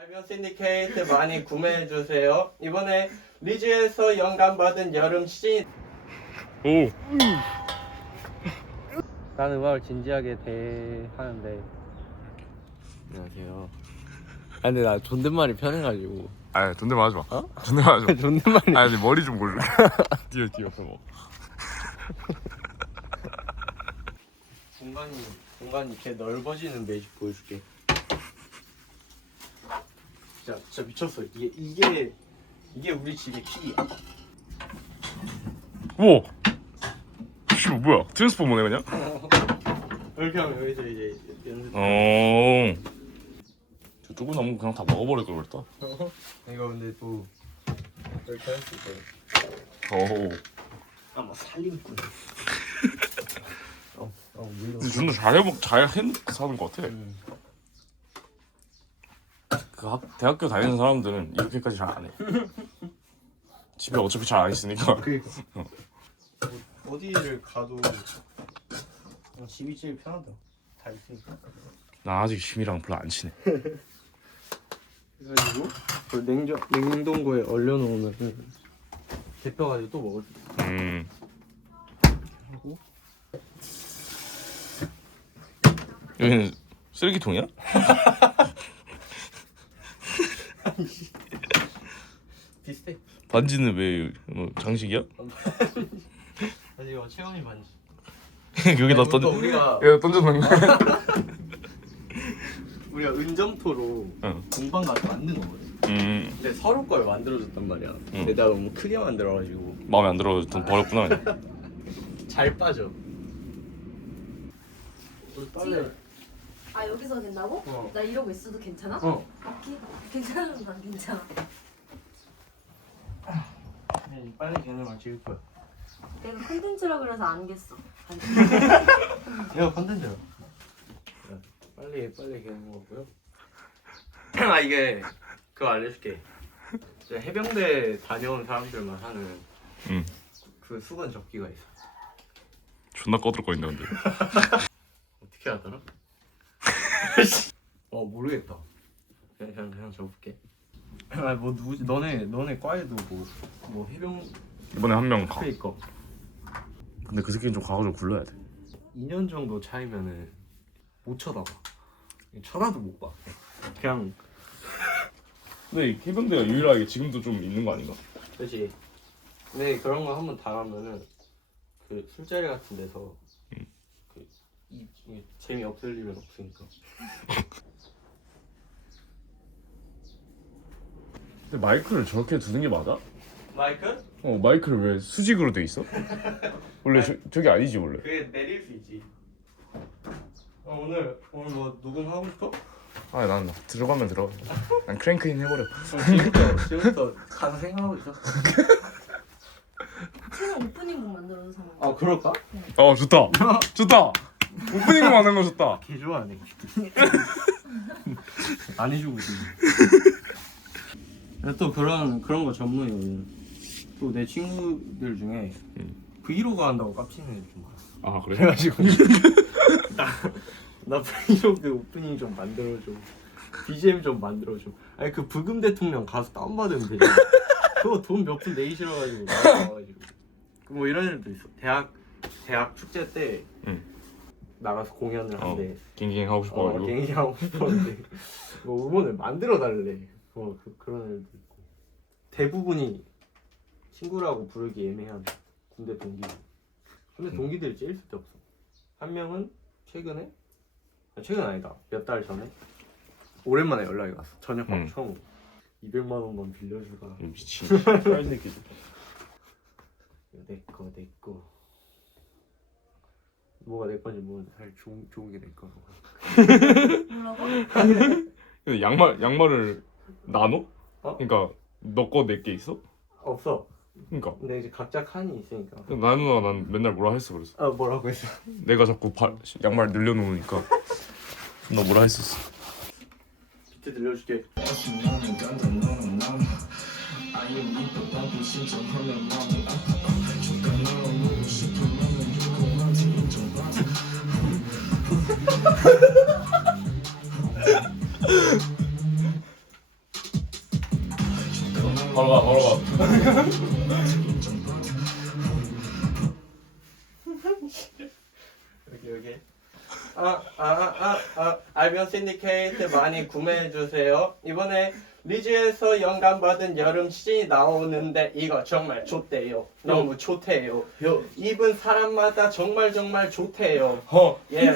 알면 신디케이트 많이 구매해주세요. 이번에 리즈에서 영감받은 여름 시즌. 오. 난 음악을 진지하게 대하는데. 안녕하세요. 아 근데 나 존댓말이 편해가지고. 아 존댓말 하지 마. 어? 존댓말 하지 마. 존댓말이. 아니 머리 좀 골라. 뒤에 뭐. 공간이 이렇게 넓어지는 매직 보여줄게. 진짜 미쳤어. 이게 우리 집의 키야. 우와. 씨 뭐야? 트랜스포머네 그냥? 이렇게 하면 여기서 이제 연습. 저 조금 남은 거 그냥 다 먹어버릴 걸 그랬다. 이거 근데 또 이렇게 할 수 있어. 오. 아마 살림꾼. 물론. 근데 준도 잘 사는 것 같아. 대학교 다니는 사람들은 이렇게까지 잘 안 해. 집에 어차피 잘 안 있으니까. 그러니까. 어디를 가도 집이 제일 편하다. 다 있으니까. 나 아직 심이랑 별로 안 친해. 그래가지고 그걸 냉동고에 얼려놓으면 데펴가지고 또 먹을 수 있어. 하고 여기는 쓰레기통이야? 비슷해. 반지는 왜 뭐 장식이야? 아니 이거 채원이 반지. 여기다 이것도 우리가 던져놓은 거야? 은점토로 공방 가서 만든 거거든. 근데 서로 걸 만들어줬단 말이야. 근데 내가 너무 크게 만들어가지고 마음에 안 들어 돈 버렸구나. 잘 빠져. 지금 아 여기서 된다고? 어. 나 이러고 있어도 괜찮아? 어. 괜찮으면 난 괜찮아. 빨리 걔네만 찍을 거야. 내가 컨텐츠라 그래서 안겠어. 이거 컨텐츠야. 빨리 걔네 먹고요. 아 이게 그거 알려줄게. 이제 해병대 다녀온 사람들만 하는 그 수건 접기가 있어. 존나 꺼들거린다 근데. 어떻게 하더라? 모르겠다. 그냥 접을게. 아뭐 누구지? 너네 과에도 뭐 해병 이번에 한 명 가. 페이커. 근데 그 새끼는 좀 가가지고 굴러야 돼. 2년 정도 차이면은 못 쳐다봐. 쳐다도 못 봐. 그냥. 근데 이 해병대가 유일하게 지금도 좀 있는 거 아닌가? 그렇지. 근데 그런 거 한번 당하면은 그 술자리 같은 데서 이 재미 없을 일은 없으니까. 근데 마이크를 저렇게 두는 게 맞아? 마이크? 마이크를 왜 수직으로 돼 있어? 원래 저기 아니지 원래. 그게 내릴 수 있지. 오늘 뭐 녹음하고 싶어? 아 난 들어가면 들어가. 난 크랭크인 해버려. 지금부터 가서 생각하고 있어. 채널 오프닝곡 만들어서 상황. 아 그럴까? 좋다. 좋다. 오프닝 만든 거 좋다. 개 좋아하네. 안 해주고 있지. 또 그런 거 전문이거든. 또 내 친구들 중에 브이로그 한다고 깝치는 애들 좀 많아. 아 그래? 그래가지고 나 브이로그 오프닝 좀 만들어줘. BGM 좀 만들어줘. 아니 그 부금 대통령 가서 다운받으면 되잖아. 그거 돈 몇 푼 내기 싫어가지고 나와가지고. 뭐 이런 애들도 있어. 대학 축제 때 나가서 공연을 한대. 갱갱 하고 싶어가지고. 갱이 하고 싶었는데 뭐 음원을 만들어 달래. 그런 애들도 있고. 대부분이 친구라고 부르기 애매한 군대 동기들. 근데 동기들이 제일 쓸데없어. 한 명은 최근 아니다. 몇 달 전에 오랜만에 연락이 왔어. 저녁밥 처음으로 200만 원만 빌려주가. 미친. 빨리 느끼지. 내거 뭐가 내 건지 모르는데 사실 좋은 게 내 거라고. 뭐라고? 근데 양말을 나눠? 그러니까 너 거 내 게 있어? 없어. 그러니까. 근데 이제 각자 칸이 있으니까. 난 맨날 뭐라 했어 그랬어. 뭐라고 했어? 내가 자꾸 양말 늘려놓으니까 너 뭐라 했었어. 비트 들려줄게. 바로 가. 여기. 알비온 신디케이트 많이 구매해주세요. 이번에 리즈에서 영감받은 여름 시즌이 나오는데 이거 정말 좋대요. 너무 좋대요. 입은 사람마다 정말 좋대요. 예.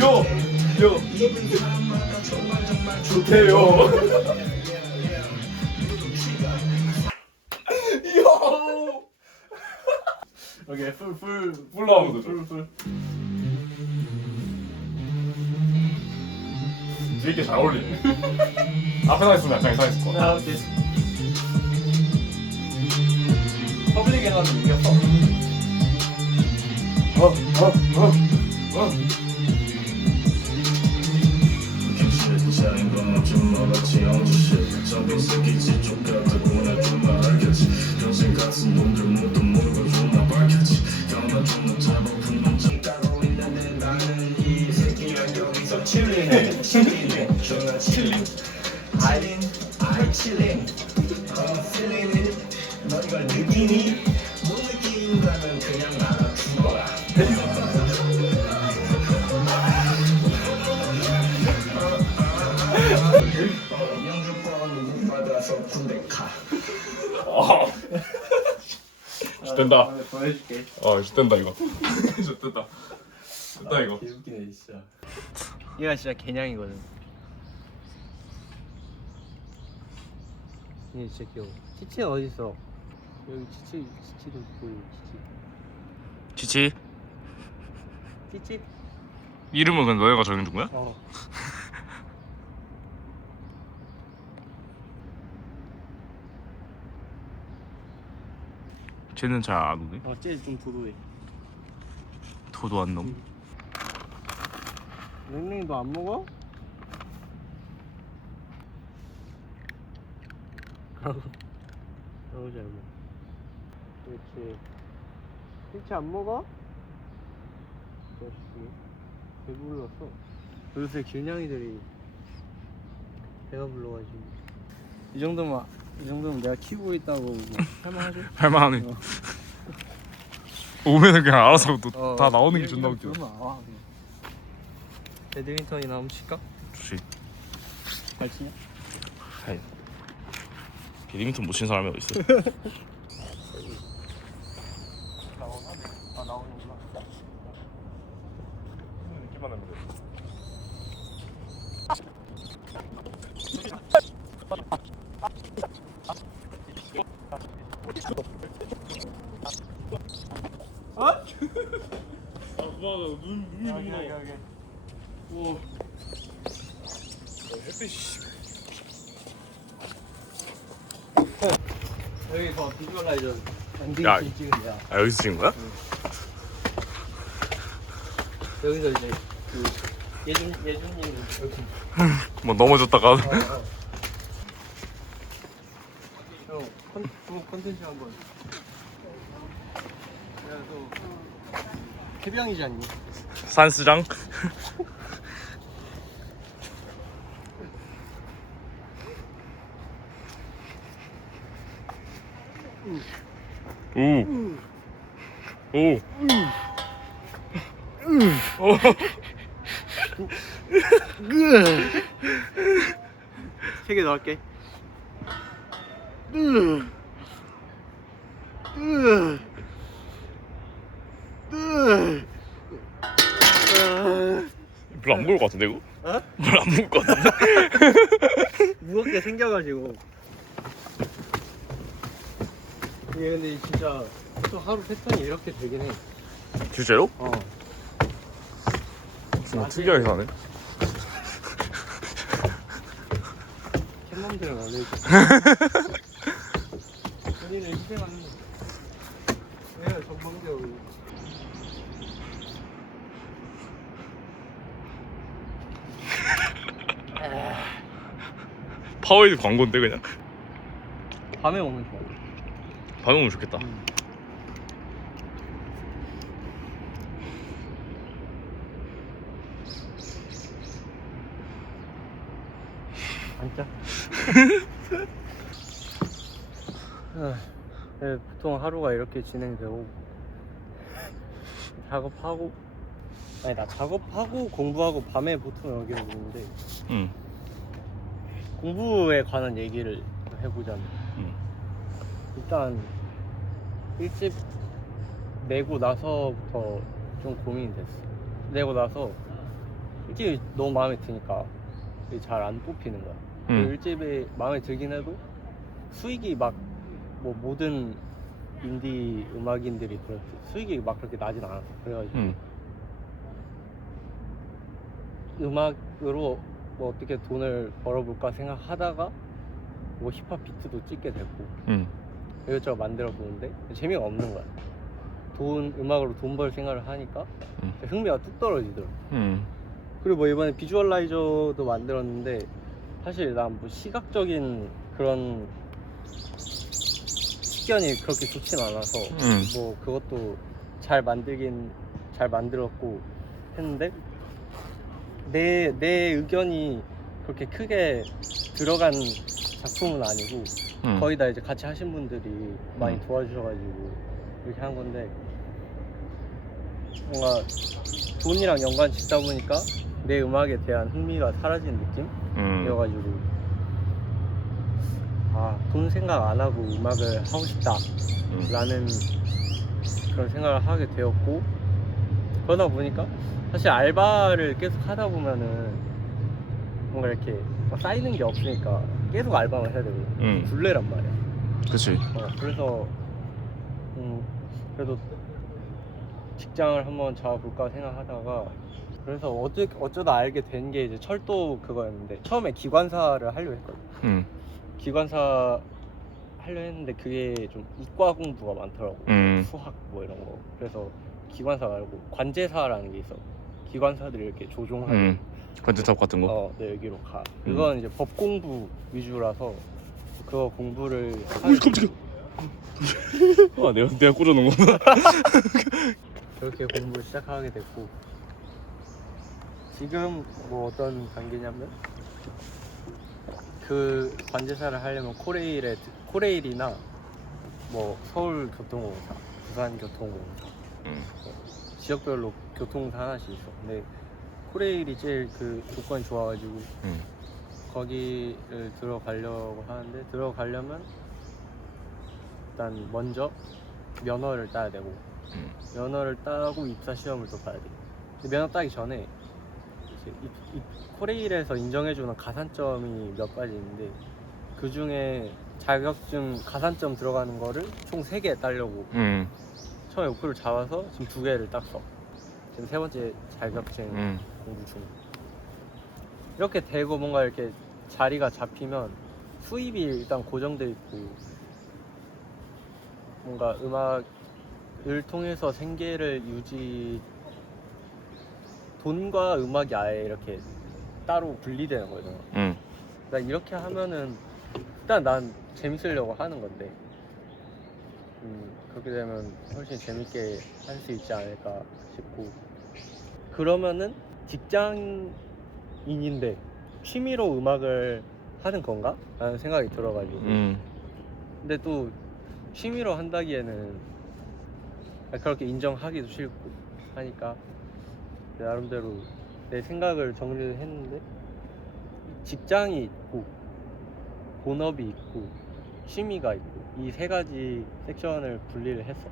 요. 좋대요. 오케이 풀로 하면 되죠. 풀. 뒤에 게 잘 어울리네. 앞에 서 있으면 약간 이상했을 것 같아. 오케이. 퍼블릭에서는 이겼어. 너 이걸 느끼니? 못 느낀다면 그냥 나가 죽어라. 영주권 받아서 군대 가. 좋댄다. 보여줄게. 좋댄다 이거. 좋댄다. 좋다 이거. 개웃기네 진짜. 얘가 진짜 개냥이거든. 얘 진짜 귀여워. 치치는 어디 있어? 여기 치치도 보여. 치치. 치치? 이름은 그냥 너희가 정해준 거야? 어. 쟤는 잘 안 오네. 쟤좀 도도해. 도도한 놈. 랭랭이 너 안 먹어? 너무 잘 먹어. 그렇지. 치치 안 먹어? 자식이 배불렀어. 요새 균냥이들이 배가 불러가지고 이 정도면 내가 키우고 있다고 뭐 할만하지? 할만하네. 어. 오면은 그냥 알아서 다 나오는 게 존나 웃겨. 그러면 나와. 배드민턴이나 한번 칠까? 좋지. 잘 치냐? 배드민턴 못 치는 사람이 어디 있어? 나오는구나. 느낌만 나면 돼. 여기서 비주얼라이저 엔딩 야. 씬 찍은 데야. 여기서 찍은 거야? 여기서 이제 그 예준님 여기 뭐 넘어졌다가. 형 컨텐츠 한번. 그래서 해병이지 않니? 산수장. 오. 세 개 더 할게. 별로 안 먹을 것 같은데 이거? 어? 별로 안 먹을 것 같은데? 무겁게 생겨가지고. 이게 근데 진짜 또 하루 패턴이 이렇게 되긴 해. 진짜로? 어. 좀 특이하게 사네. 캣맘들은 안 해줘. 본인은 희생하는 거. 내가 전망대로. 파워에이드 광고인데 그냥. 밤에 오면 좋아. 밤에 오면 좋겠다. 앉자. 네, 보통 하루가 이렇게 진행되고 작업하고 아니 나 작업하고 공부하고 밤에 보통 여기 오는데 응. 공부에 관한 얘기를 해보자면 응. 일단 일집 내고 나서부터 좀 고민이 됐어. 내고 나서 일집이 너무 마음에 드니까 잘 안 뽑히는 거야. 응. 일집이 마음에 들긴 해도 수익이 막 뭐 모든 인디 음악인들이 그렇듯 수익이 막 그렇게 나진 않았어. 그래가지고 응. 음악으로 뭐 어떻게 돈을 벌어볼까 생각하다가 뭐 힙합 비트도 찍게 됐고 응. 이것저것 만들어 보는데 재미가 없는 거야. 음악으로 돈 벌 생각을 하니까 흥미가 뚝 떨어지더라고. 응. 그리고 뭐 이번에 비주얼라이저도 만들었는데 사실 난 뭐 시각적인 그런 식견이 그렇게 좋진 않아서 뭐 그것도 잘 만들었고 했는데 내 의견이 그렇게 크게 들어간 작품은 아니고 거의 다 이제 같이 하신 분들이 많이 도와주셔가지고 이렇게 한 건데 뭔가 돈이랑 연관 짓다 보니까 내 음악에 대한 흥미가 사라진 느낌이어가지고 돈 생각 안 하고 음악을 하고 싶다 라는 그런 생각을 하게 되었고 그러다 보니까 사실 알바를 계속 하다 보면은 뭔가 이렇게 막 쌓이는 게 없으니까 계속 알바만 해야 되고 굴레란 말이야. 그치. 그래서 그래도 직장을 한번 잡아볼까 생각하다가 그래서 어쩌다 알게 된 게 이제 철도 그거였는데 처음에 기관사를 하려 했거든. 기관사 하려 했는데 그게 좀 이과 공부가 많더라고. 수학 뭐 이런 거. 그래서 기관사 말고 관제사라는 게 있어. 기관사들이 이렇게 조종하는 관제탑 같은 거? 네, 여기로 가. 그건 이제 법 공부 위주라서 그거 공부를 깜짝이야. 내가 꽂아놓은 거구나. 그렇게 공부를 시작하게 됐고 지금 뭐 어떤 단계냐면 그 관제사를 하려면 코레일이나 뭐 서울교통공사, 부산교통공사 지역별로 교통사 하나씩 있어. 근데 코레일이 제일 그 조건이 좋아가지고 거기를 들어가려고 하는데 들어가려면 일단 먼저 면허를 따야 되고 면허를 따고 입사 시험을 또 봐야 돼. 근데 면허 따기 전에 이제 코레일에서 인정해주는 가산점이 몇 가지 있는데 그 중에 자격증 가산점 들어가는 거를 총 3개 따려고 처음에 목표를 잡아서 지금 2개를 땄어. 지금 3번째 자격증 공부 중. 이렇게 되고 뭔가 이렇게 자리가 잡히면 수입이 일단 고정돼 있고 뭔가 음악을 통해서 생계를 돈과 음악이 아예 이렇게 따로 분리되는 거잖아. 그러니까 이렇게 하면은 일단 난 재밌으려고 하는 건데 그렇게 되면 훨씬 재밌게 할 수 있지 않을까 싶고 그러면은 직장인인데 취미로 음악을 하는 건가? 라는 생각이 들어가지고 근데 또 취미로 한다기에는 그렇게 인정하기도 싫고 하니까 나름대로 내 생각을 정리를 했는데 직장이 있고 본업이 있고 취미가 있고 이 3가지 섹션을 분리를 했어.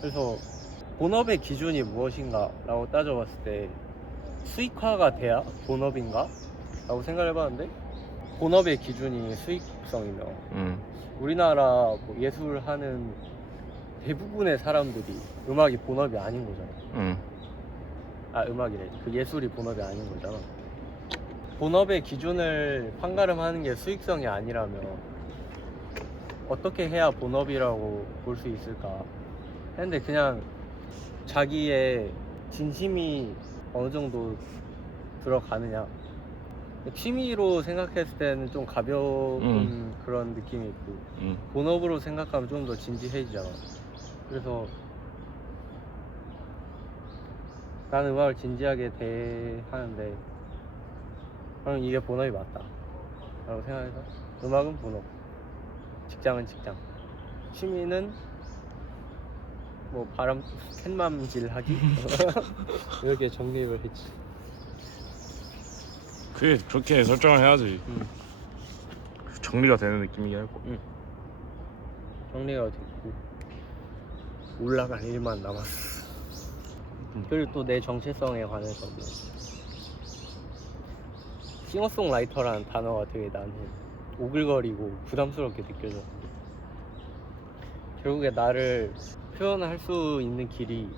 그래서 본업의 기준이 무엇인가 라고 따져봤을 때 수익화가 돼야 본업인가? 라고 생각을 해봤는데 본업의 기준이 수익성이면 우리나라 뭐 예술하는 대부분의 사람들이 음악이 본업이 아닌 거잖아. 음악이래. 그 예술이 본업이 아닌 거잖아. 본업의 기준을 판가름하는 게 수익성이 아니라면 어떻게 해야 본업이라고 볼 수 있을까 했는데 그냥 자기의 진심이 어느 정도 들어가느냐 취미로 생각했을 때는 좀 가벼운 그런 느낌이 있고 본업으로 생각하면 좀 더 진지해지잖아. 그래서 나는 음악을 진지하게 대하는데 그럼 이게 본업이 맞다 라고 생각해서 음악은 본업, 직장은 직장, 취미는 뭐 바람 캣맘질하기 이렇게 정립을 했지. 그게 그렇게 설정을 해야지. 응. 정리가 되는 느낌이긴 할 거. 정리가 됐고 올라갈 일만 남았어. 그리고 또 내 정체성에 관해서 뭐 싱어송라이터라는 단어가 되게 나는 오글거리고 부담스럽게 느껴져. 결국에 나를 표현할 수 있는 길이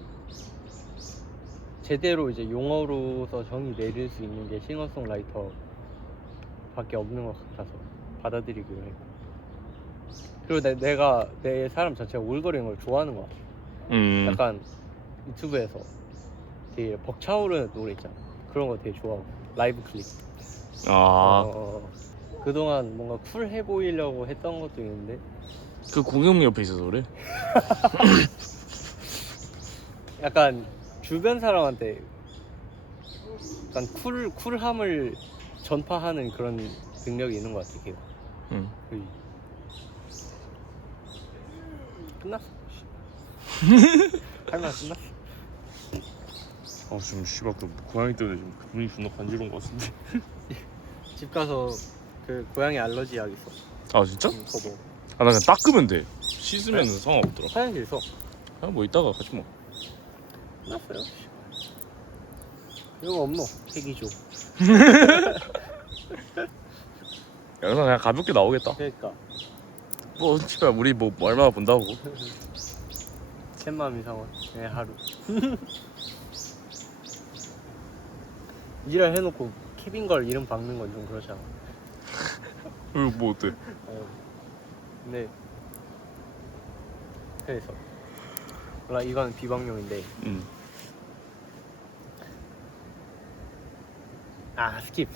제대로 이제 용어로서 정의 내릴 수 있는 게 싱어송라이터 밖에 없는 것 같아서 받아들이기로 해. 그리고 내가 내 사람 자체가 오글거리는 걸 좋아하는 것 같아. 약간 유튜브에서 되게 벅차오르는 노래 있잖아. 그런 거 되게 좋아하고 라이브 클립. 그동안 뭔가 쿨해 보이려고 했던 것도 있는데 그 공영 옆에 있어서 그래? 약간 주변 사람한테 약간 쿨함을 전파하는 그런 능력이 있는 것 같아. 걔가. 끝났어. 할 말 끝났어. 지금 씨발 그 고양이 때문에 지금 눈이 존나 간지러운 것 같은데. 집 가서 그 고양이 알러지 약 있어. 아 진짜? 그거 먹어. 나 그냥 닦으면 돼. 씻으면 상관없더라. 화장실 있어. 그냥 뭐 이따가 같이 먹어. 끝났어요. 이거 없노? 폐기조. 영상 그냥 가볍게 나오겠다. 그러니까 뭐 씨발 우리 뭐 얼마나 본다고. 캣맘 이상원. 네, 하루. 일을 해놓고 케빈걸 이름 박는 건 좀 그렇잖아. 뭐 어때? 근데 그래서 몰라, 이건 비방용인데 스킵